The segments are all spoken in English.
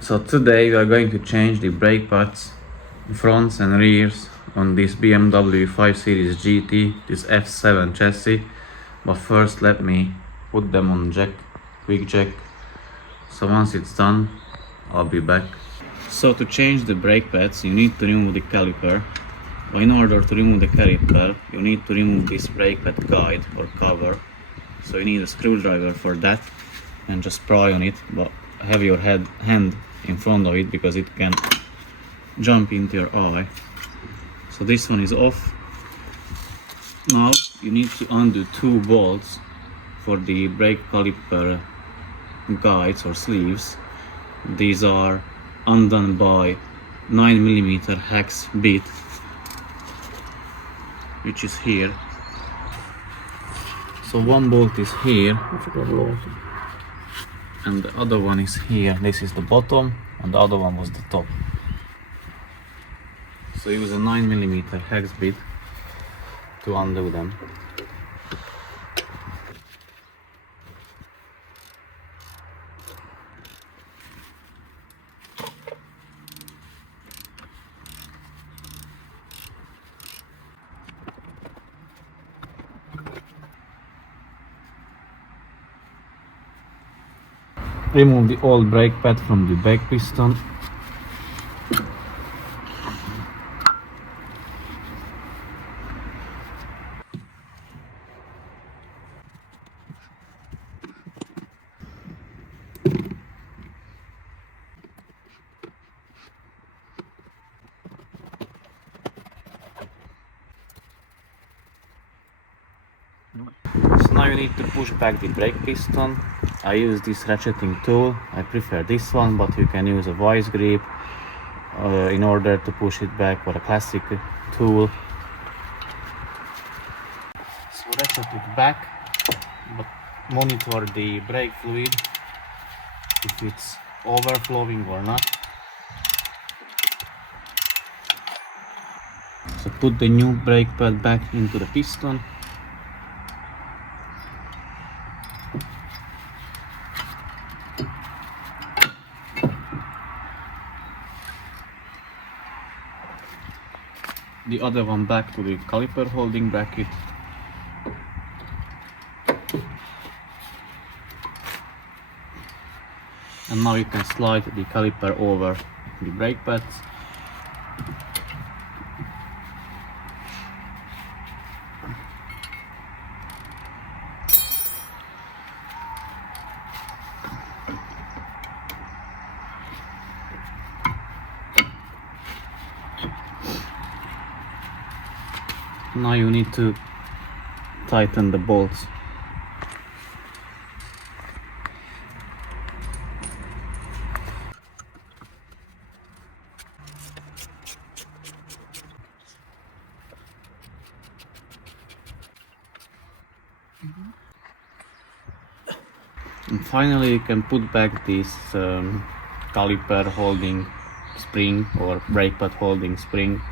So today we are going to change the brake pads, fronts and rears on this BMW 5 Series GT, this F07 chassis. But first let me put them on jack, quick jack. So once it's done, I'll be back. So to change the brake pads, you need to remove the caliper. But in order to remove the caliper, you need to remove this brake pad guide or cover. So you need a screwdriver for that and just pry on it, but have your hand in front of it because it can jump into your eye. So this one is off. Now you need to undo two bolts for the brake caliper guides or sleeves. These are undone by 9mm hex bit, which is here. So one bolt is here and the other one is here. This is the bottom and the other one was the top. So use a 9mm hex bit to undo them. Remove the old brake pad from the back piston. So now you need to push back the brake piston. I use this ratcheting tool. I prefer this one, but you can use a vice grip in order to push it back, or a classic tool. So ratchet it back, but monitor the brake fluid, if it's overflowing or not. So put the new brake pad back into the piston. The other one back to the caliper holding bracket. And now you can slide the caliper over the brake pads. Now you need to tighten the bolts. And finally you can put back this caliper holding spring or brake pad holding spring.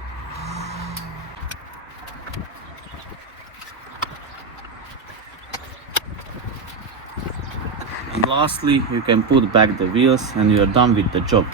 And lastly, you can put back the wheels and you are done with the job.